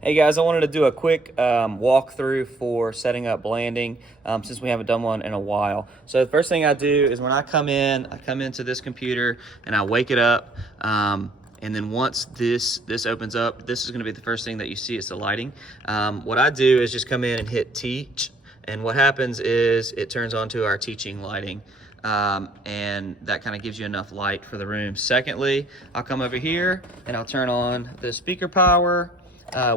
Hey guys, I wanted to do a quick walkthrough for setting up Blanding since we haven't done one in a while. So the first thing I do is when I come into this computer and I wake it up. And then once this opens up, this is going to be the first thing that you see. It's the lighting. What I do is just come in and hit teach. And what happens is it turns on to our teaching lighting. And that kind of gives you enough light for the room. Secondly, I'll come over here and I'll turn on the speaker power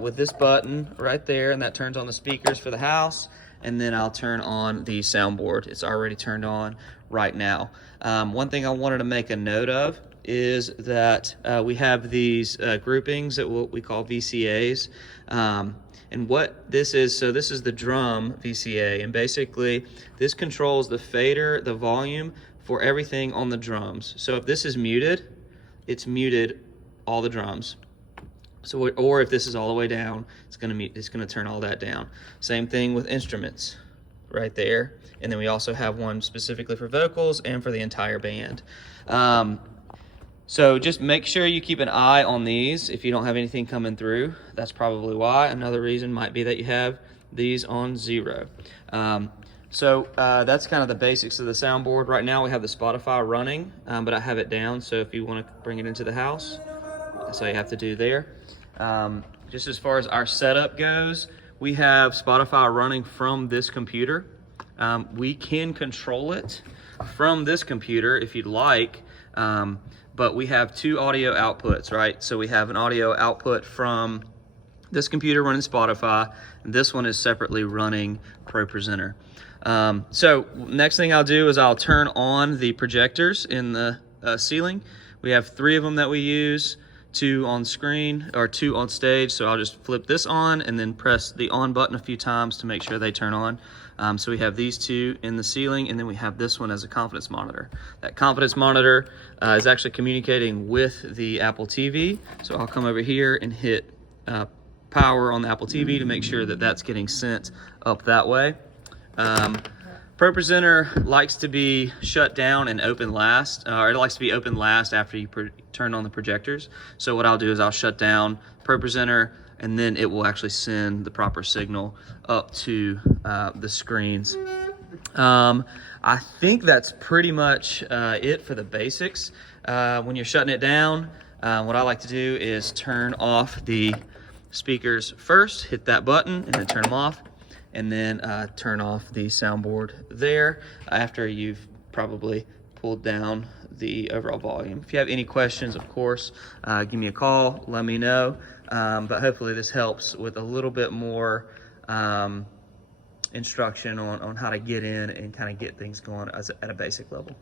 with this button right there, and that turns on the speakers for the house. And then I'll turn on the soundboard. It's already turned on right now. One thing I wanted to make a note of is that we have these groupings that we call VCAs. And what this is, so this is the drum VCA, and basically this controls the fader, the volume for everything on the drums. So if this is muted, it's muted all the drums. So, or if this is all the way down, it's gonna turn all that down. Same thing with instruments, right there. And then we also have one specifically for vocals and for the entire band. So just make sure you keep an eye on these. If you don't have anything coming through, that's probably why. Another reason might be that you have these on 0. That's kind of the basics of the soundboard. Right now we have the Spotify running, but I have it down. So if you want to bring it into the house, that's all you have to do there. Just as far as our setup goes, we have Spotify running from this computer. We can control it from this computer if you'd like, but we have 2 audio outputs, right? So we have an audio output from this computer running Spotify, and this one is separately running ProPresenter. So next thing I'll do is I'll turn on the projectors in the ceiling. We have 3 of them that we use. 2 on screen or 2 on stage, so I'll just flip this on and then press the on button a few times to make sure they turn on. So we have these 2 in the ceiling, and then we have this one as a confidence monitor. That confidence monitor is actually communicating with the Apple TV, so I'll come over here and hit power on the Apple TV to make sure that that's getting sent up that way. ProPresenter likes to be shut down and open last, or it likes to be open last after you turn on the projectors. So what I'll do is I'll shut down ProPresenter, and then it will actually send the proper signal up to the screens. I think that's pretty much it for the basics. When you're shutting it down, what I like to do is turn off the speakers first, hit that button, and then turn them off. And then turn off the soundboard there after you've probably pulled down the overall volume. If you have any questions, of course, give me a call, let me know. But hopefully this helps with a little bit more instruction on how to get in and kind of get things going at a basic level.